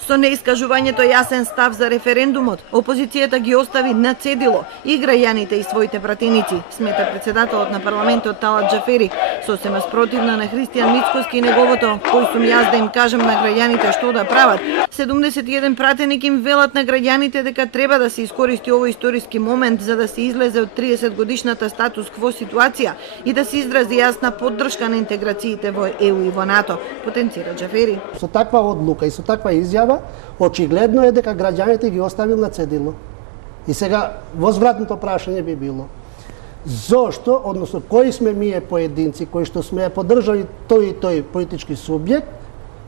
Со неискажувањето јасен став за референдумот, опозицијата ги остави на цедило и граѓаните и своите пратеници, смета председателот на парламентот Талат Џафери, сосема спротивно на Христијан Мицкоски и неговото „кој сум јас да им кажам на граѓаните што да прават“. 71 пратеник им велат на граѓаните дека треба да се искористи овој историски момент за да се излезе од 30 годишната статус кво ситуација и да се изрази јасна поддршка на интеграциите во ЕУ и во НАТО, потенцира Џафери. Со таква одлука и со таква изјава, очигледно е дека граѓаните ги оставил на цедило. И сега возвратното прашање би било: зошто, односно кои сме ние поединци кои што сме поддржали тој и тој политички субјект,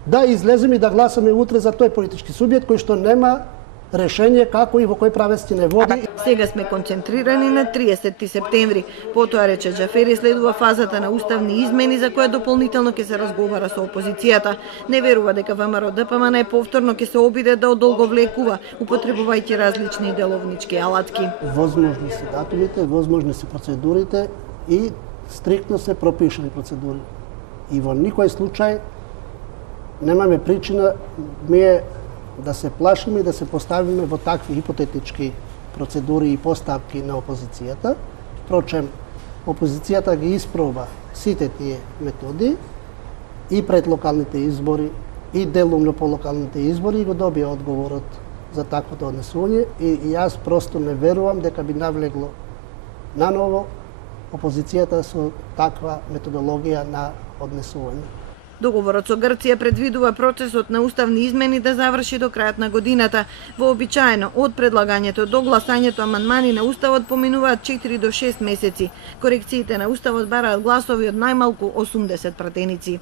да излеземе и да гласаме утре за тој политички субјект кој што нема решение како и во кој правец не води. Сега сме концентрирани на 30 септември. Потоа, рече Џафери, следува фазата на уставни измени за која дополнително ќе се разговара со опозицијата. Не верува дека ВМРО ДПМН повторно ќе се обиде да одолговлекува, употребувајќи различни деловнички алатки. Возможни се датумите, возможни се процедурите и стриктно се пропишани процедури. И во никој случај немаме причина ние да се плашиме и да се поставиме во такви хипотетички процедури и поставки на опозицијата. Впрочем, опозицијата ги испроба сите тие методи и пред локалните избори и делумно по локалните избори и го добија одговорот за таквото однесување и јас просто не верувам дека би навлегло наново опозицијата со таква методологија на однесување. Договорот со Грција предвидува процесот на уставни измени да заврши до крајот на годината. Вообичаено, од предлагањето до гласањето амандмани на Уставот поминуваат 4 до 6 месеци. Корекциите на Уставот бараат гласови од најмалку 80 пратеници.